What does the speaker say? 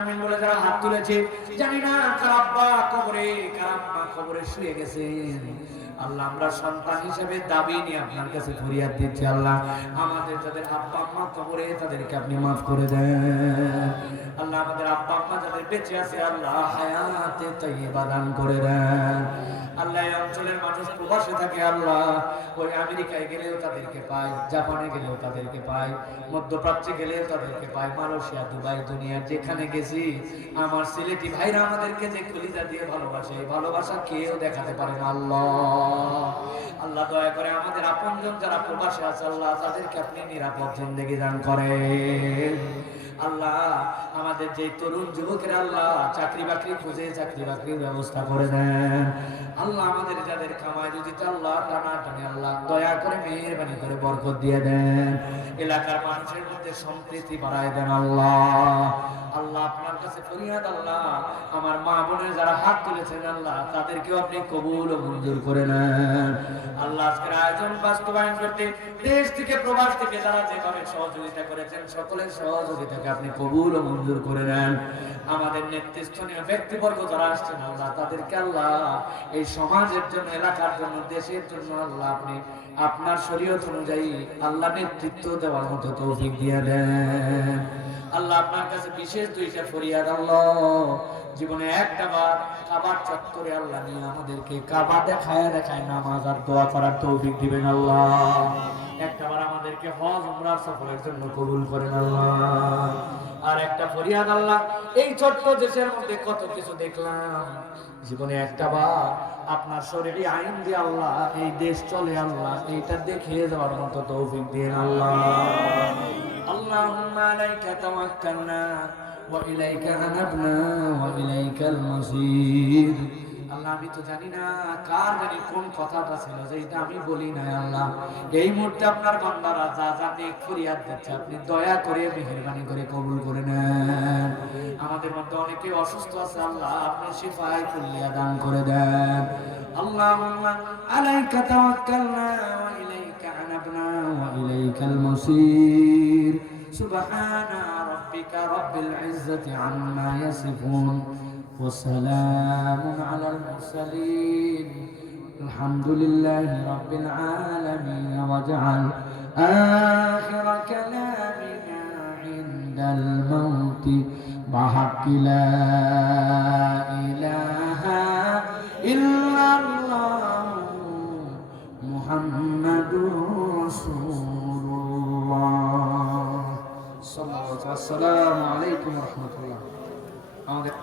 আমিন বলে যারা হাত তুলেছে জানি না কার আব্বা কবরে কার কবরে শুয়ে গেছে। আল্লাহ, আমরা সন্তান হিসেবে দাবি নিয়ে আপনার কাছে ফরিয়াদ দিচ্ছি আল্লাহ। আমাদের যাদের আব্বা, আম্মা কবরে, তাদেরকে আপনি মাফ করে দেন। আল্লাহ, আমাদের আব্বা, আম্মা যাদের বেঁচে আছে, আল্লাহ হায়াতে করে দেন। আল্লাহ, এই অঞ্চলের মানুষ প্রবাসে থাকে আল্লাহ। ওই আমেরিকায় গেলেও তাদেরকে পায়, জাপানে গেলেও তাদেরকে পায়, মধ্যপ্রাচ্যে গেলেও তাদেরকে পায়, মালয়েশিয়া, দুবাই দুনিয়ার যেখানে গেছি, আমার সিলেটি ভাইরা আমাদেরকে যে কলিজা দিয়ে ভালোবাসে ভালোবাসা কেউ দেখাতে পারে না, আল্লাহ। আল্লাহ দয়া করে আমাদের আপনজন যারা প্রবাসে আছে, আল্লাহ তাদেরকে আপনি নিরাপদ দান আল্লাহ, আমাদের যে তরুণ আল্লাহ চাকরি বাকরি খুঁজে চাকরি বাকরির ব্যবস্থা করে দেন। আল্লাহ আমাদের যাদের কামাই রুজিতে আল্লাহ টানা টানে, আল্লাহ দয়া করে মেহরবানি করে বরকত দিয়ে দেন। এলাকার মানুষের মধ্যে সম্প্রীতি বাড়ায় দেন আল্লাহ। আল্লাহ আপনার কাছে ফরিয়াদ, আল্লাহ। আমার মা বোনের যারা হাত তুলেছেন, আল্লাহ, তাদেরকেও আপনি কবুল ও মঞ্জুর করে নেন। আল্লাহ আজকের আয়োজন বাস্তবায়ন করতে দেশ থেকে প্রবাস থেকে যারা যেভাবে সহযোগিতা করেছেন, সকলের সহযোগিতাকে আপনি কবুল ও মঞ্জুর করে নেন। আমাদের নেতৃস্থানীয় ব্যক্তিবর্গ যারা আসছেন, আল্লাহ তাদেরকে আল্লাহ এই সমাজের জন্য, এলাকার জন্য, দেশের জন্য আল্লাহ আপনি আপনার শরীয়ত অনুযায়ী আল্লাহ নেতৃত্ব দেওয়ার মতো তৌফিক দিয়ে দেন। আল্লাহ আপনার কাছে বিশেষ দুইটা ফরিয়াদ, আল্লাহ জীবনে একটা বার কাবার চত্বরে আল্লাহ নিয়ে আমাদেরকে কাবা দেখায় দেখায় নামাজ আর দোয়া করার তৌফিক দিবেন আল্লাহ। একটা বার আমাদেরকে হজ, উমরা, সফরের জন্য কবুল করেন আল্লাহ। একটা ফরিয়াদ আল্লাহ। এই ছোট্ট দেশের মধ্যে কত কিছু দেখলাম। জীবনে একটা বা আপনার শরীরে আইন দিয়ে আল্লাহ, এই দেশ চলে আল্লাহ, এইটা দেখে যাওয়ার মতো তৌফিক দিয়ে আল্লাহ। আল্লাহুম্মা আলাইকা তাওয়াক্কালনা, ওয়া ইলাইকা আনাবনা ওয়া ইলাইকাল মাসির আল্লাহ, আমি তো জানি না কার জানি কোন কথাটা ছিল যে এটা আমি বলি না আল্লাহ। এই মুহূর্তে আপনার বান্দারা যা যা নেক ফরিয়াদ দিচ্ছে, আপনি দয়া করে, মেহেরবানি করে কবুল করে নেন। আমাদের মধ্যে অনেকে অসুস্থ আছে, আল্লাহ আপনি শিফায় কুল্লিয়া দান করে দেন। আল্লাহুম্মা আলাইকা তাওয়াক্কালনা ওয়া ইলাইকা আনাবনা ওয়া ইলাইকাল মাসির। সুবহানা রাব্বিকা রাব্বিল ইজ্জাতি আম্মা ইয়াসিফুন। وسلام على المرسلين الحمد لله رب العالمين واجعل آخر كلامنا عند الموت بحق لا إله إلا الله محمد رسول الله صلى الله عليه وسلم السلام عليكم ورحمة الله আমাদের